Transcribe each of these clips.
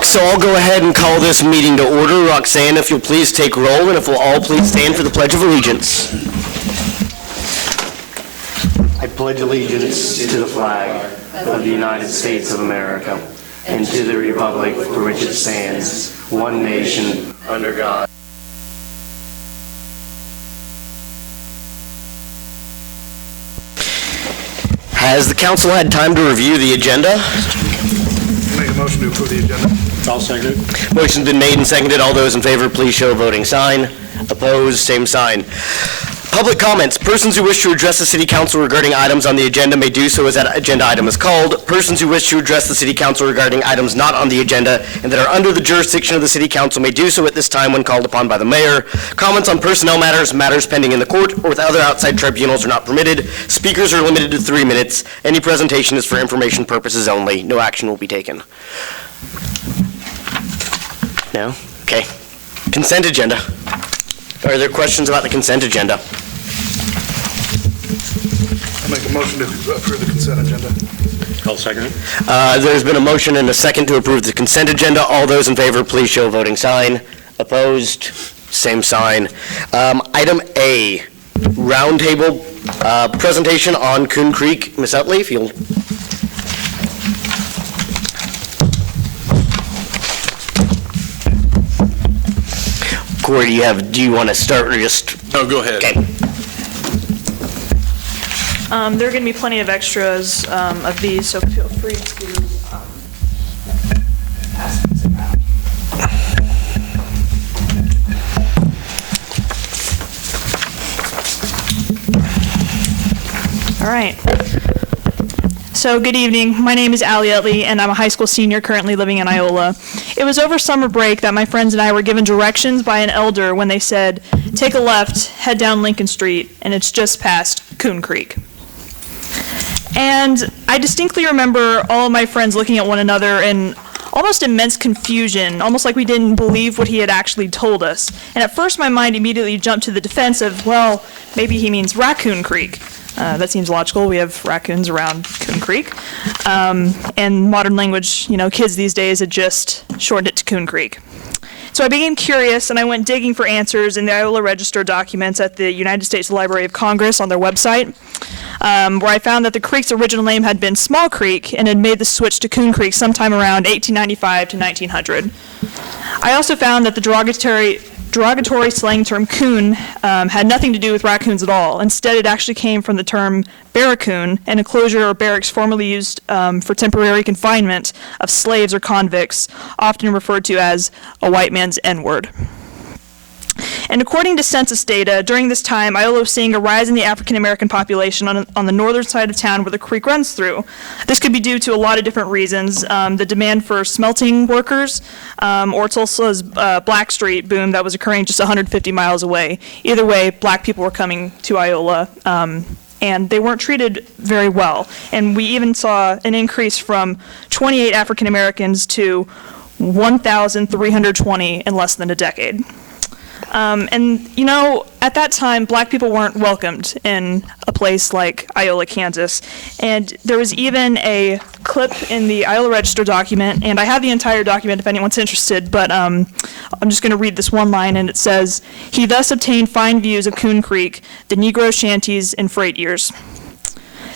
o'clock, so I'll go ahead and call this meeting to order. Roxanne, if you'll please take roll, and if we'll all please stand for the Pledge of Allegiance. I pledge allegiance to the flag of the United States of America and to the republic for which it stands, one nation, under God. Has the council had time to review the agenda? Make a motion to approve the agenda. I'll second it. Motion's been made and seconded. All those in favor, please show a voting sign. Opposed, same sign. Public comments. Persons who wish to address the City Council regarding items on the agenda may do so as that agenda item is called. Persons who wish to address the City Council regarding items not on the agenda and that are under the jurisdiction of the City Council may do so at this time when called upon by the Mayor. Comments on personnel matters, matters pending in the court, or with other outside tribunals are not permitted. Speakers are limited to 3 minutes. Any presentation is for information purposes only. No action will be taken. No? Okay. Consent agenda. Are there questions about the consent agenda? I'll make a motion to approve the consent agenda. I'll second it. There's been a motion and a second to approve the consent agenda. All those in favor, please show a voting sign. Opposed? Same sign. Item A, roundtable presentation on Coon Creek. Ms. Utley, if you'll... Corey, do you want to start or just... No, go ahead. Okay. There are going to be plenty of extras of these, so feel free to pass these around. All right. So good evening. My name is Iola, and I'm a high school senior currently living in Iola. It was over summer break that my friends and I were given directions by an elder when they said, take a left, head down Lincoln Street, and it's just past Coon Creek. And I distinctly remember all of my friends looking at one another in almost immense confusion, almost like we didn't believe what he had actually told us. And at first my mind immediately jumped to the defense of, well, maybe he means Raccoon Creek. That seems logical. We have raccoons around Coon Creek. And modern language, kids these days had just shortened it to Coon Creek. So I became curious, and I went digging for answers in the Iola Register documents at the United States Library of Congress on their website, where I found that the creek's original name had been Small Creek and had made the switch to Coon Creek sometime around 1895 to 1900. I also found that the derogatory slang term coon had nothing to do with raccoons at all. Instead, it actually came from the term barracoon, an enclosure or barracks formerly used for temporary confinement of slaves or convicts, often referred to as a white man's N-word. And according to census data, during this time, Iola was seeing a rise in the African-American population on the northern side of town where the creek runs through. This could be due to a lot of different reasons. The demand for smelting workers, or Tulsa's Black Street boom that was occurring just 150 miles away. Either way, black people were coming to Iola, and they weren't treated very well. And we even saw an increase from 28 African-Americans to 1,320 in less than a decade. At that time, black people weren't welcomed in a place like Iola, Kansas. And there was even a clip in the Iola Register document, and I have the entire document if anyone's interested, but I'm just going to read this one line, and it says, "He thus obtained fine views of Coon Creek, the Negro shanties, and freight ears."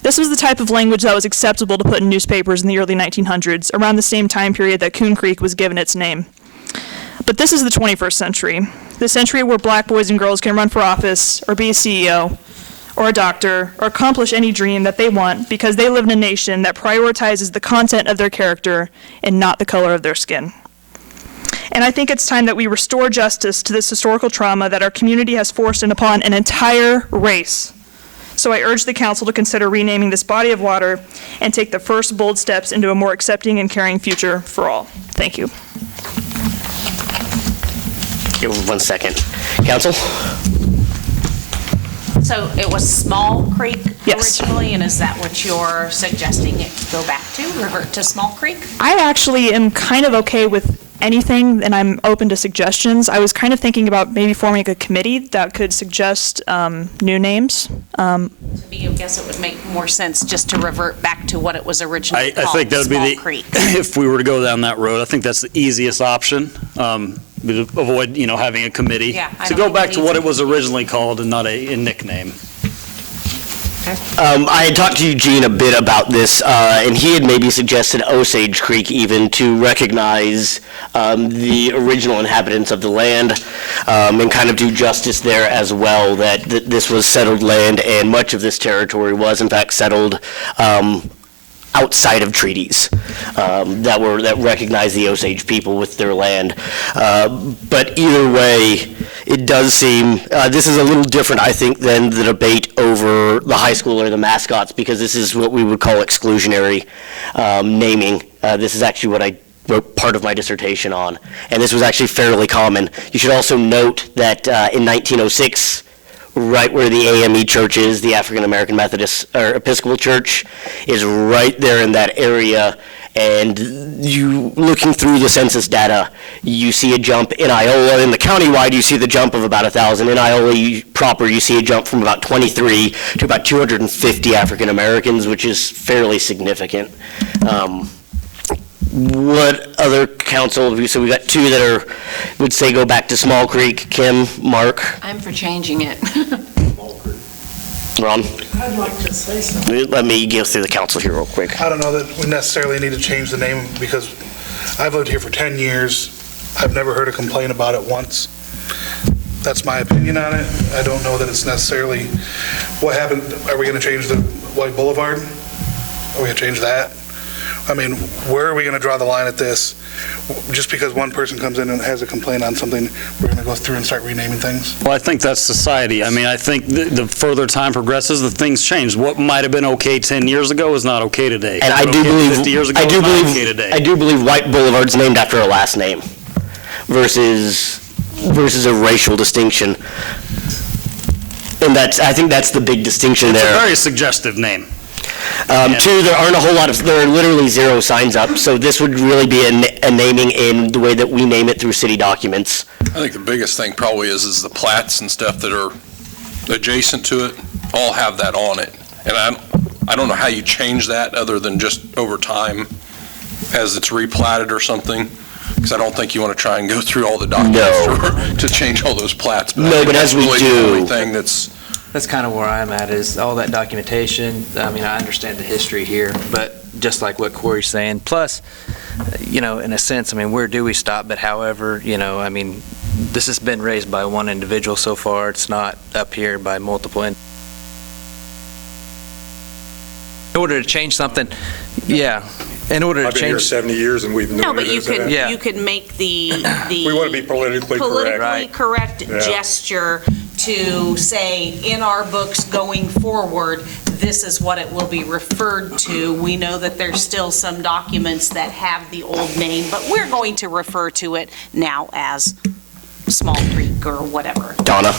This was the type of language that was acceptable to put in newspapers in the early 1900s, around the same time period that Coon Creek was given its name. But this is the 21st century, the century where black boys and girls can run for office, or be a CEO, or a doctor, or accomplish any dream that they want because they live in a nation that prioritizes the content of their character and not the color of their skin. And I think it's time that we restore justice to this historical trauma that our community has forced in upon an entire race. So I urge the council to consider renaming this body of water and take the first bold steps into a more accepting and caring future for all. Thank you. Give 1 second. Council? So it was Small Creek Yes. originally, and is that what you're suggesting it go back to, revert to Small Creek? I actually am kind of okay with anything, and I'm open to suggestions. I was kind of thinking about maybe forming a committee that could suggest new names. To me, I guess it would make more sense just to revert back to what it was originally I called, think that would be Small Creek. if we were to go down that road, I think that's the easiest option. We'd avoid, having a committee. Yeah, I To don't go think back it to what needs it was originally called and not a nickname. I had talked to Eugene a bit about this, and he had maybe suggested Osage Creek even to recognize the original inhabitants of the land and kind of do justice there as well, that this was settled land and much of this territory was in fact settled outside of treaties that recognize the Osage people with their land. But either way, it does seem, this is a little different, I think, than the debate over the high school or the mascots, because this is what we would call exclusionary naming. This is actually what I wrote part of my dissertation on, and this was actually fairly common. You should also note that in 1906, right where the AME church is, the African American Methodist or Episcopal Church, is right there in that area. And you, looking through the census data, you see a jump in Iola. In the countywide, you see the jump of about 1,000. In Iola proper, you see a jump from about 23 to about 250 African Americans, which is fairly significant. What other council, so we got two that would say go back to Small Creek. Kim, Mark, I'm for changing it. Ron? I'd like to say something. Let me go through the council here real quick. I don't know that we necessarily need to change the name because I've lived here for 10 years. I've never heard a complaint about it once. That's my opinion on it. I don't know that it's necessarily, what happened, are we going to change the White Boulevard? Are we going to change that? I mean, where are we going to draw the line at this? Just because one person comes in and has a complaint on something, we're going to go through and start renaming things? Well, I think that's society. I mean, I think the further time progresses, the things change. What might have been okay 10 years ago is not okay today. And I What do okay believe, 50 years ago I do is not believe, okay today. I do believe White Boulevard's named after a last name versus a racial distinction. And I think that's the big distinction It's there. a very suggestive name. Two, there aren't a whole lot there are literally 0 signs up, so this would really be a naming in the way that we name it through city documents. I think the biggest thing probably is the plats and stuff that are adjacent to it, all have that on it. And I don't know how you change that other than just over time as it's replatted or something, because I don't think you want to try and go through all the documents to change all those plats. No, I think but as that's we really do- the only thing That's kind of where I'm at, is all that documentation. I mean, I understand the history here, but just like what Corey's saying, plus, in a sense, I mean, where do we stop? But however, I mean, this has been raised by one individual so far. It's not up here by multiple. In order to change something, yeah. In order to I've been here change, 70 years and we've known No, but it you as that. could, Yeah. you could make the We want to be politically correct. politically Right. correct Yeah. gesture to say, in our books going forward, this is what it will be referred to. We know that there's still some documents that have the old name, but we're going to refer to it now as Small Creek or whatever. Donna?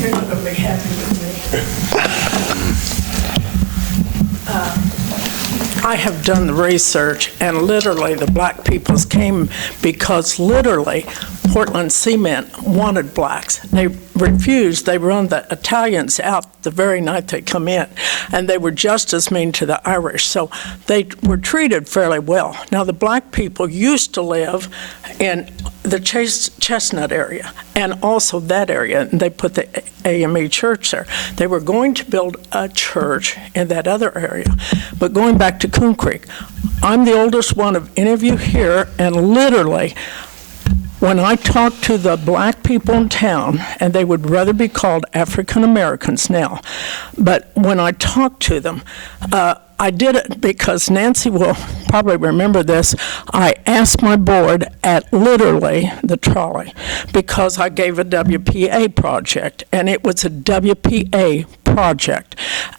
You're not going to be happy with me. I have done the research, and literally the black peoples came because literally Portland Cement wanted blacks. They refused. They run the Italians out the very night they come in, and they were just as mean to the Irish. So they were treated fairly well. Now, the black people used to live in the Chestnut area and also that area, and they put the AME church there. They were going to build a church in that other area. But going back to Coon Creek, I'm the oldest one of any of you here, and literally, when I talk to the black people in town, and they would rather be called African Americans now, but when I talk to them, I did it because Nancy will probably remember this. I asked my board at literally the trolley because I gave a WPA project, and it was a WPA project.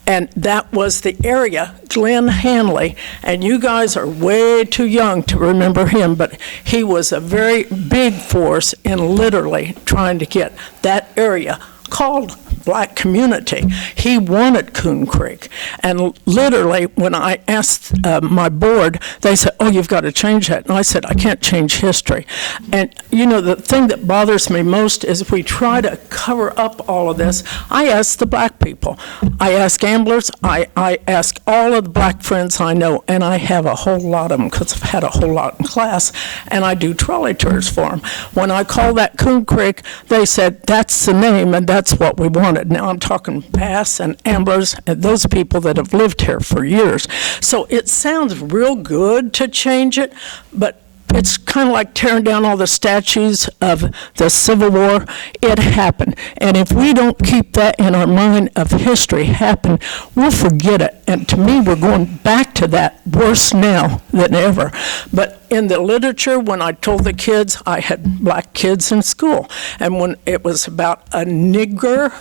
And that was the area, Glenn Hanley, and you guys are way too young to remember him, but he was a very big force in literally trying to get that area called Black Community. He wanted Coon Creek. And literally, when I asked my board, they said, oh, you've got to change that. And I said, I can't change history. And, you know, the thing that bothers me most is if we try to cover up all of this. I ask the black people. I ask gamblers. I ask all of the black friends I know, and I have a whole lot of them because I've had a whole lot in class, and I do trolley tours for them. When I call that Coon Creek, they said, that's the name, and that's what we wanted. Now I'm talking Bass and Amblers and those people that have lived here for years. So it sounds real good to change it, but it's kind of like tearing down all the statues of the Civil War. It happened. And if we don't keep that in our mind of history happened, we'll forget it. And to me, we're going back to that worse now than ever. But in the literature, when I told the kids, I had black kids in school. And when it was about a nigger,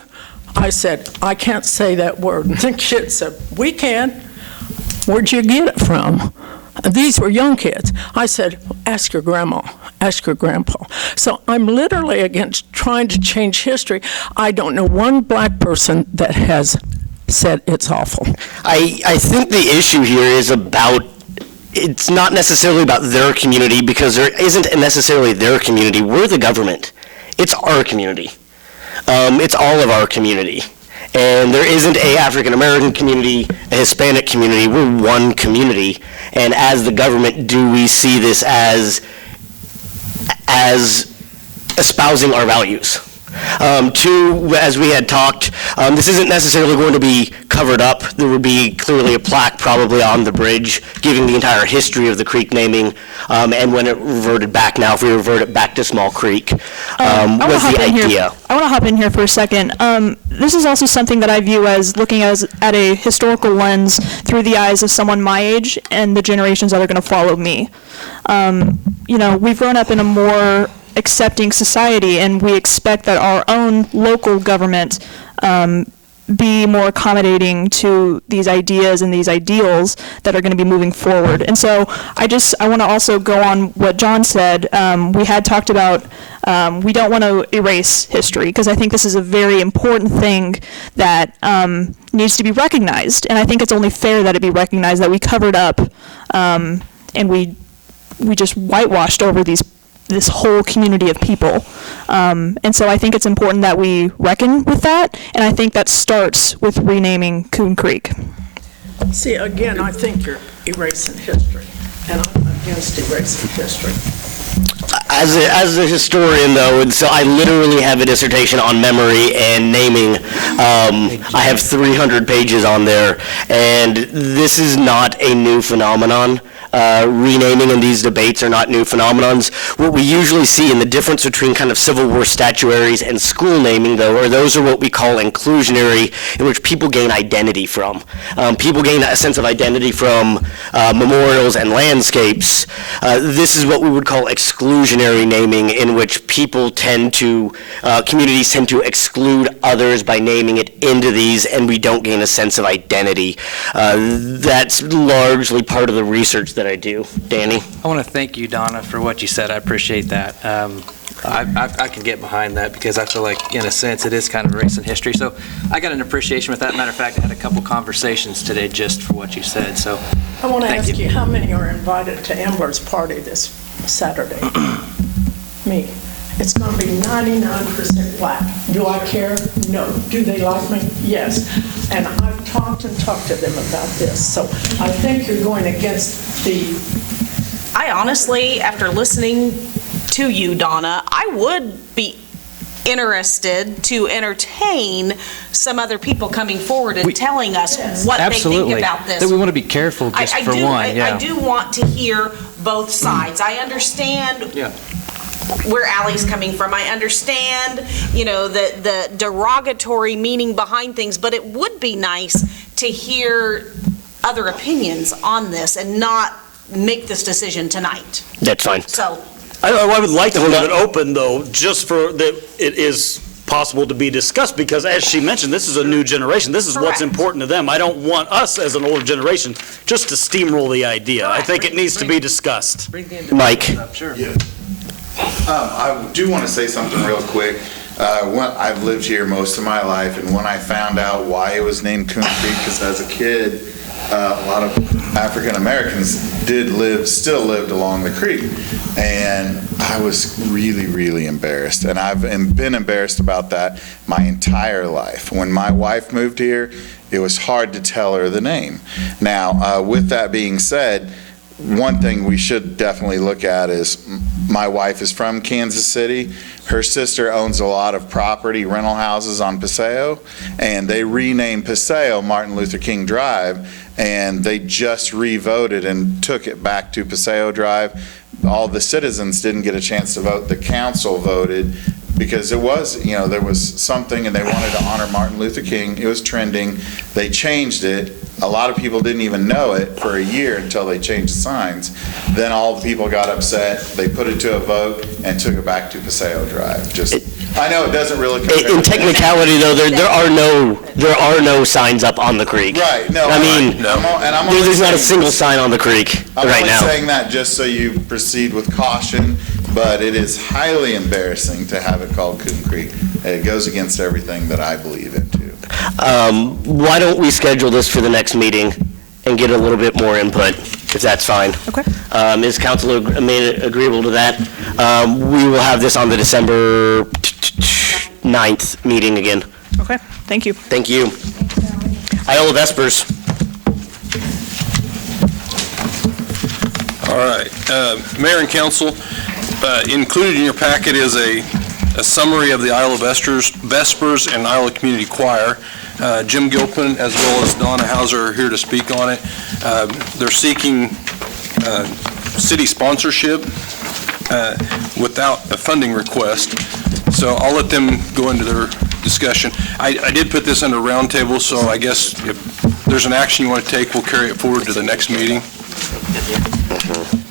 I said, I can't say that word. And the kids said, we can. Where'd you get it from? These were young kids. I said, ask your grandma, ask your grandpa. So I'm literally against trying to change history. I don't know one black person that has said it's awful. I think the issue here is about, it's not necessarily about their community, because there isn't necessarily their community. We're the government. It's our community. It's all of our community. And there isn't a African-American community, a Hispanic community. We're one community. And as the government, do we see this as espousing our values? Two, as we had talked, this isn't necessarily going to be covered up. There would be clearly a plaque probably on the bridge giving the entire history of the creek naming, and when it reverted back. Now, if we revert it back to Small Creek, was the idea. I want to hop in here for a second. This is also something that I view as looking at a historical lens through the eyes of someone my age and the generations that are going to follow me. You know, we've grown up in a more accepting society, and we expect that our own local government be more accommodating to these ideas and these ideals that are going to be moving forward. And so I want to also go on what John said. We had talked about we don't want to erase history, because I think this is a very important thing that needs to be recognized, and I think it's only fair that it be recognized that we covered up and we just whitewashed over this whole community of people. And so I think it's important that we reckon with that, and I think that starts with renaming Coon Creek. See, again, I think you're erasing history, and I'm against erasing history. As a historian, though, and so I literally have a dissertation on memory and naming. I have 300 pages on there, and this is not a new phenomenon. Renaming and these debates are not new phenomenons. What we usually see, in the difference between kind of Civil War statuaries and school naming, though, are those are what we call inclusionary, in which people gain identity from. People gain a sense of identity from memorials and landscapes. This is what we would call exclusionary naming, in which people tend to, communities tend to exclude others by naming it into these, and we don't gain a sense of identity. That's largely part of the research that I do. Danny? I want to thank you, Donna, for what you said. I appreciate that. I can get behind that, because I feel like, in a sense, it is kind of erasing history. So I got an appreciation with that. Matter of fact, I had a couple conversations today just for what you said. So I want to ask you, how many are invited to Ambler's party this Saturday? Me. It's going to be 99% black. Do I care? No. Do they like me? Yes. And I've talked to them about this. So I think you're going against the... I honestly, after listening to you, Donna, I would be interested to entertain some other people coming forward and telling us what they think about this. That we want to be careful just for one. Yeah. I do want to hear both sides. I understand where Allie's coming from. I understand, the derogatory meaning behind things, but it would be nice to hear other opinions on this and not make this decision tonight. That's fine. So I would like to leave it open, though, just for that it is possible to be discussed, because, as she mentioned, this is a new generation. This is what's important to them. I don't want us, as an older generation, just to steamroll the idea. I think it needs to be discussed. Mike? Sure. Yeah. I do want to say something real quick. I've lived here most of my life, and when I found out why it was named Coon Creek, because as a kid, a lot of African Americans still lived along the creek, and I was really, really embarrassed, and I've been embarrassed about that my entire life. When my wife moved here, it was hard to tell her the name. Now, with that being said, one thing we should definitely look at is my wife is from Kansas City. Her sister owns a lot of property, rental houses on Paseo, and they renamed Paseo Martin Luther King Drive, and they just re-voted and took it back to Paseo Drive. All the citizens didn't get a chance to vote. The council voted because it was, there was something and they wanted to honor Martin Luther King. It was trending. They changed it. A lot of people didn't even know it for a year until they changed the signs. Then all the people got upset. They put it to a vote and took it back to Paseo Drive. I know it doesn't really. In technicality, though, there are no signs up on the creek. Right. No. I mean, there's not a single sign on the creek right now. I'm only saying that just so you proceed with caution, but it is highly embarrassing to have it called Coon Creek. It goes against everything that I believe in too. Why don't we schedule this for the next meeting and get a little bit more input, if that's fine? Okay. Is council agreeable to that? We will have this on the December 9th meeting again. Okay, thank you. Thank you. Iola Vespers. All right. Mayor and council, included in your packet is a summary of the Iola Vespers and Iola Community Choir. Jim Gilpin as well as Donna Hauser are here to speak on it. They're seeking city sponsorship without a funding request. So I'll let them go into their discussion. I did put this under roundtable, so I guess if there's an action you want to take, we'll carry it forward to the next meeting.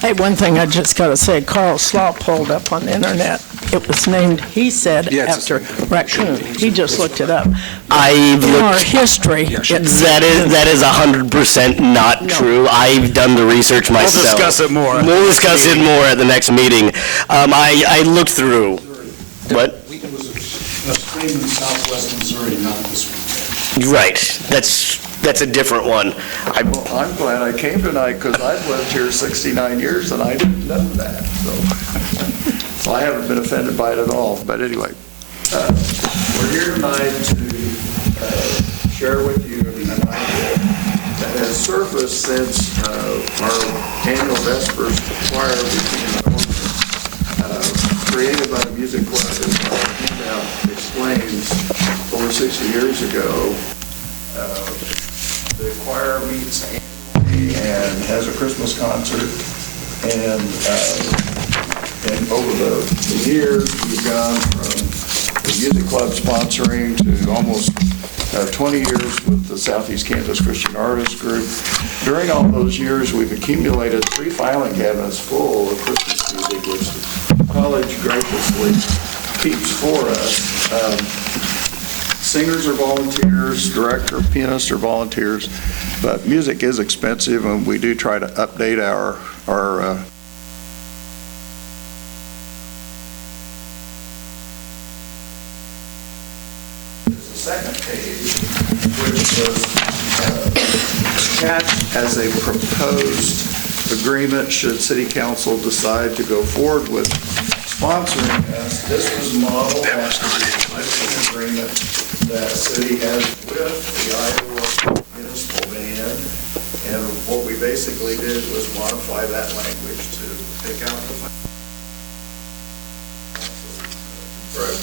Hey, one thing I just got to say, Carl Slaw pulled up on the internet. It was named, he said, after raccoon. He just looked it up. I've In our looked. history, That is 100% not true. I've done the research myself. We'll discuss it more. We'll discuss it more at the next meeting. I looked through. What? It was a stream in southwest Missouri, not this one. Right. That's a different one. Well, I'm glad I came tonight because I've lived here 69 years and I didn't know that. So I haven't been offended by it at all. But anyway, we're here tonight to share with you an idea that has surfaced since our annual Vespers choir became an ordinance. Created by the Music Club, as our handout explains, over 60 years ago. The choir meets annually and has a Christmas concert, and over the years, we've gone from the Music Club sponsoring to almost 20 years with the Southeast Kansas Christian Artists Group. During all those years, we've accumulated 3 filing cabinets full of Christmas music, which the college graciously keeps for us. Singers are volunteers, director, pianists are volunteers, but music is expensive, and we do try to update our second page, which was attached as a proposed agreement should City Council decide to go forward with sponsoring us. This was modeled after the licensing agreement that city has with the Iowa Municipal Band, and what we basically did was modify that language to take out the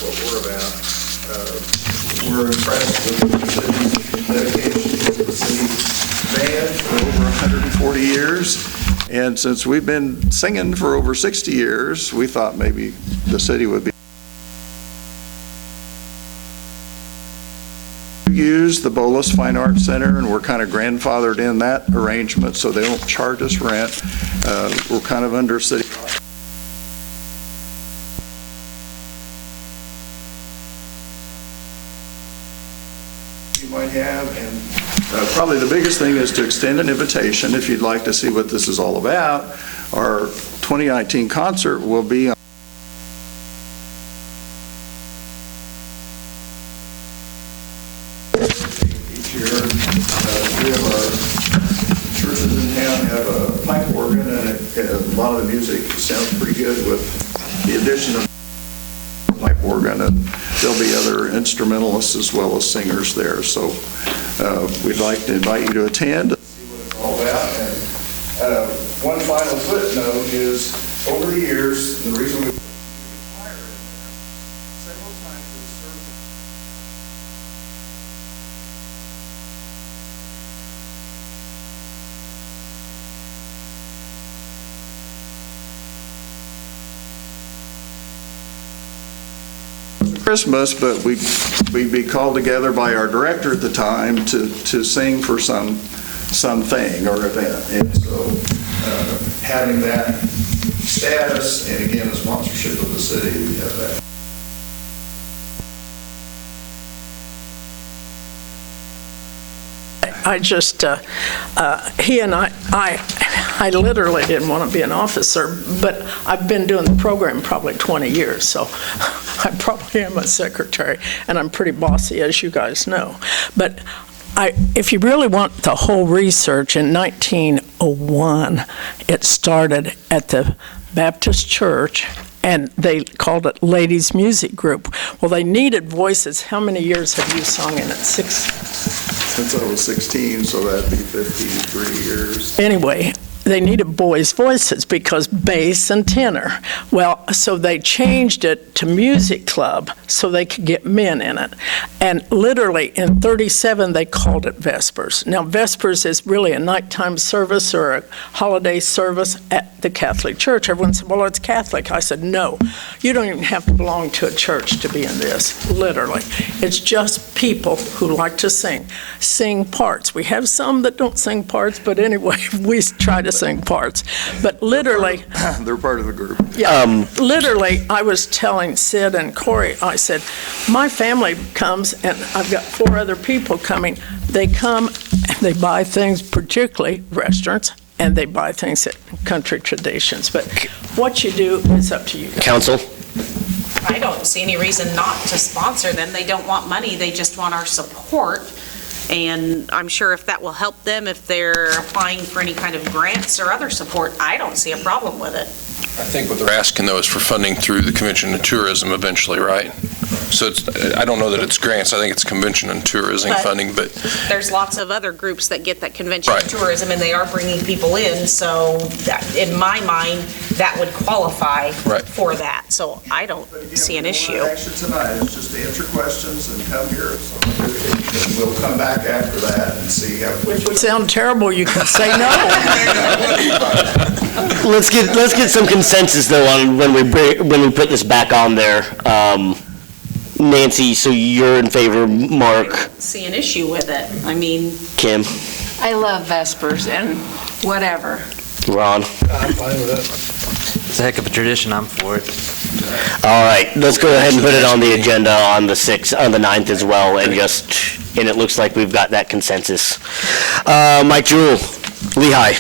what we're about. We're impressed with the city's dedication to the city band for over 140 years, and since we've been singing for over 60 years, we thought maybe the city would be use the Bolus Fine Arts Center, and we're kind of grandfathered in that arrangement, so they don't charge us rent. We're kind of under city. You might have, and probably the biggest thing is to extend an invitation if you'd like to see what this is all about. Our 2019 concert will be on a lot of the music sounds pretty good with the addition of pipe organ, and there'll be other instrumentalists as well as singers there. So we'd like to invite you to attend and see what it's all about. And one final footnote is, over the years, the reason we require it, several times it's served. Christmas, but we'd be called together by our director at the time to sing for something or event. And so having that status, and again, the sponsorship of the city, we have that. I just, he and I literally didn't want to be an officer, but I've been doing the program probably 20 years, so I probably am a secretary, and I'm pretty bossy, as you guys know. But if you really want the whole research, in 1901, it started at the Baptist Church, and they called it Ladies Music Group. Well, they needed voices. How many years have you sung in it? Since I was 16, so that'd be 53 years. Anyway, they needed boys' voices because bass and tenor. Well, so they changed it to music club so they could get men in it. And literally in 37, they called it Vespers. Now, Vespers is really a nighttime service or a holiday service at the Catholic Church. Everyone said, well, it's Catholic. I said, no, you don't even have to belong to a church to be in this, literally. It's just people who like to sing parts. We have some that don't sing parts, but anyway, we try to sing parts. But literally, They're part of the group. yeah, literally, I was telling Sid and Corey, I said, my family comes, and I've got 4 other people coming. They come, and they buy things, particularly restaurants, and they buy things at country traditions. But what you do is up to you guys. Council? I don't see any reason not to sponsor them. They don't want money, they just want our support. And I'm sure if that will help them, if they're applying for any kind of grants or other support, I don't see a problem with it. I think what they're asking, though, is for funding through the Convention and Tourism eventually, right? So I don't know that it's grants, I think it's Convention and Tourism But funding, but there's lots of other groups that get that convention Right. and tourism, and they are bringing people in, so that, in my mind, that would qualify Right. for that. So I don't But again, see an we issue. don't action tonight, it's just to answer questions and come here. So and we'll come back after that and see how. If we sound terrible, you can say no. Let's get some consensus though on when we put this back on there. Nancy, so you're in favor, Mark, See an issue with it. I mean, Kim, I love Vespers and whatever. Ron. I'm fine with it. It's a heck of a tradition, I'm for it. All right, let's go ahead and put it on the agenda on the 9th as well, and it looks like we've got that consensus. Mike Jewell, Lehigh.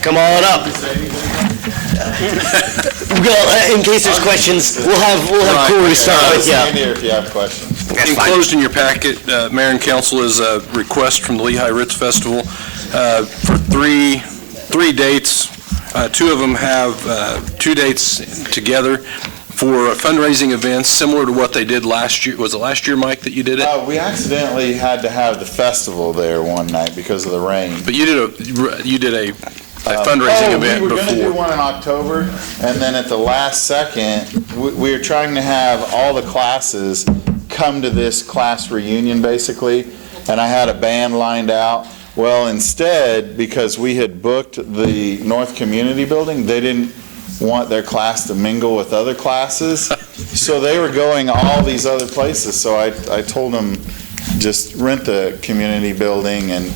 Come on up. In case there's questions, we'll have Corey start with you. Stand here if you have questions. That's fine. enclosed in your packet, Mayor and Council, is a request from the Lehigh Ritz Festival for three dates. 2 of them have 2 dates together for fundraising events similar to what they did last year. Was it last year, Mike, that you did it? We accidentally had to have the festival there one night because of the rain. But you did a fundraising event We were going to do before. one in October, and then at the last second, we were trying to have all the classes come to this class reunion, basically, and I had a band lined out. Well, instead, because we had booked the North Community Building, they didn't want their class to mingle with other classes, so they were going all these other places. So I told them, just rent the community building and,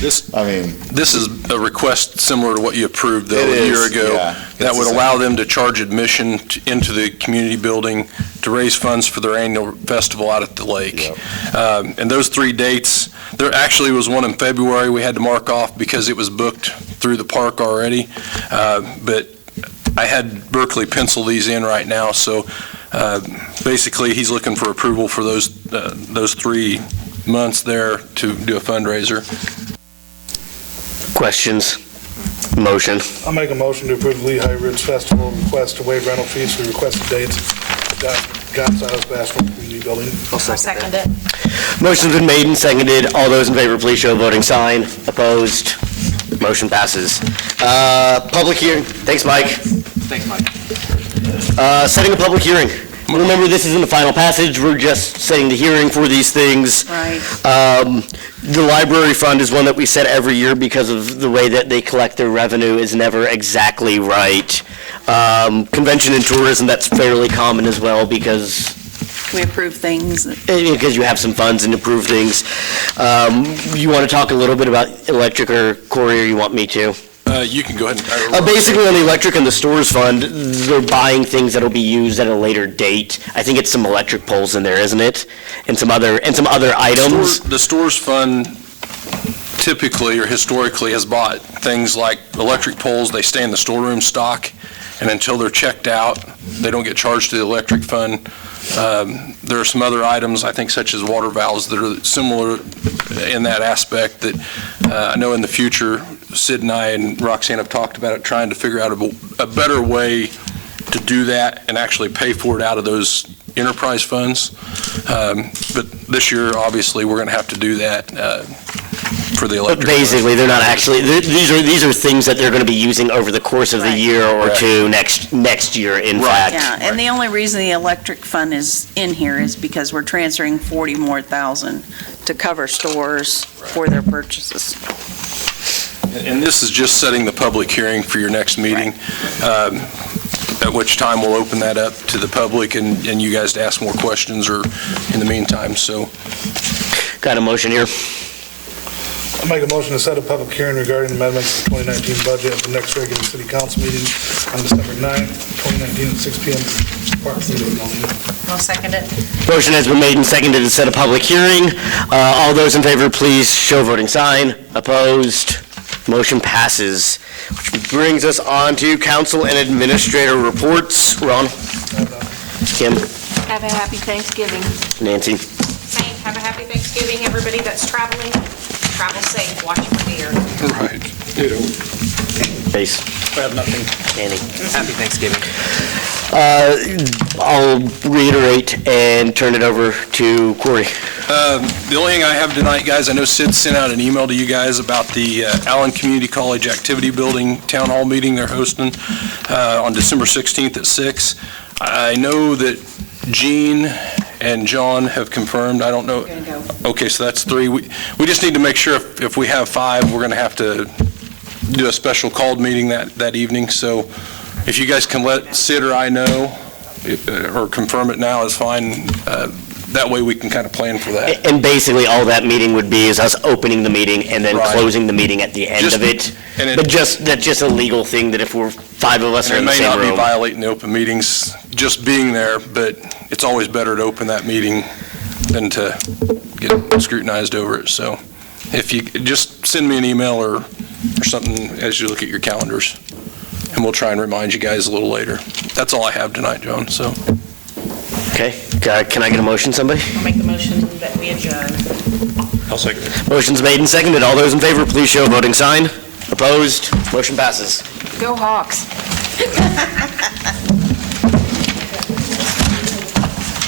This I mean. This is a request similar to what you approved, though, It a year is, ago. yeah. That It's would the allow same. them to charge admission into the community building to raise funds for their annual festival out at the lake. And those 3 dates, there actually was one in February we had to mark off because it was booked through the park already. But I had Berkeley pencil these in right now, so basically he's looking for approval for those 3 months there to do a fundraiser. Questions? Motion. I'll make a motion to approve the Lehigh Ridge Festival request to waive rental fees for requested dates. God's Isles Basketball Community Building. I'll second it. Motion's been made and seconded. All those in favor, please show a voting sign. Opposed? Motion passes. Public hearing. Thanks, Mike. Thanks, Mike. Setting a public hearing. Remember, this isn't a final passage. We're just setting the hearing for these things. Right. The library fund is one that we set every year because of the way that they collect their revenue is never exactly right. Convention and tourism, that's fairly common as well because We approve things. you have some funds and approve things. You want to talk a little bit about electric, or Corey, or you want me to? You can go ahead and. Basically, on the electric and the stores fund, they're buying things that'll be used at a later date. I think it's some electric poles in there, isn't it? And some other items. The stores fund typically or historically has bought things like electric poles. They stay in the storeroom stock, and until they're checked out, they don't get charged to the electric fund. There are some other items, I think, such as water valves that are similar in that aspect that I know in the future, Sid and I and Roxanne have talked about it, trying to figure out a better way to do that and actually pay for it out of those enterprise funds. But this year, obviously, we're going to have to do that for the electric. But basically, they're not actually, these are things that they're going to be using over the course of the Right. year or two next year, in fact. Yeah, and the only reason the electric fund is in here is because we're transferring 40 more thousand to cover stores for their purchases. And this is just setting the public hearing for your next meeting, at which time we'll open that up to the public and you guys to ask more questions or in the meantime, so. Got a motion here. I'll make a motion to set a public hearing regarding amendments to the 2019 budget at the next regular city council meeting on December 9th, 2019 at 6 p.m. Park Theater Building. I'll second it. Motion has been made and seconded to set a public hearing. All those in favor, please show voting sign. Opposed? Motion passes. Which brings us on to council and administrator reports. Ron? Kim? Have a happy Thanksgiving. Nancy? Same. Have a happy Thanksgiving, everybody that's traveling. Travel safe. Watch for deer. Right. Ditto. Case? I have nothing. Annie? Happy Thanksgiving. I'll reiterate and turn it over to Corey. The only thing I have tonight, guys, I know Sid sent out an email to you guys about the Allen Community College Activity Building Town Hall meeting they're hosting on December 16th at 6. I know that Jean and John have confirmed. I don't know. We're gonna Okay, so that's 3. We just need to make sure if we have 5, we're going to have to do a special called meeting that evening. So if you guys can let Sid or I know, or confirm it now is fine. That way we can kind of plan for that. And basically, all that meeting would be is us opening the meeting and then Right. closing the meeting at the end of it. And But that's just a legal thing that if we're 5 of us are it in the may same not be room. violating the open meetings, just being there, but it's always better to open that meeting than to get scrutinized over it. So if you just send me an email or something as you look at your calendars, and we'll try and remind you guys a little later. That's all I have tonight, John, so. Okay, can I get a motion, somebody? I'll make the motion that we adjourn. I'll second it. Motion's made and seconded. All those in favor, please show a voting sign. Opposed? Motion passes. Go Hawks.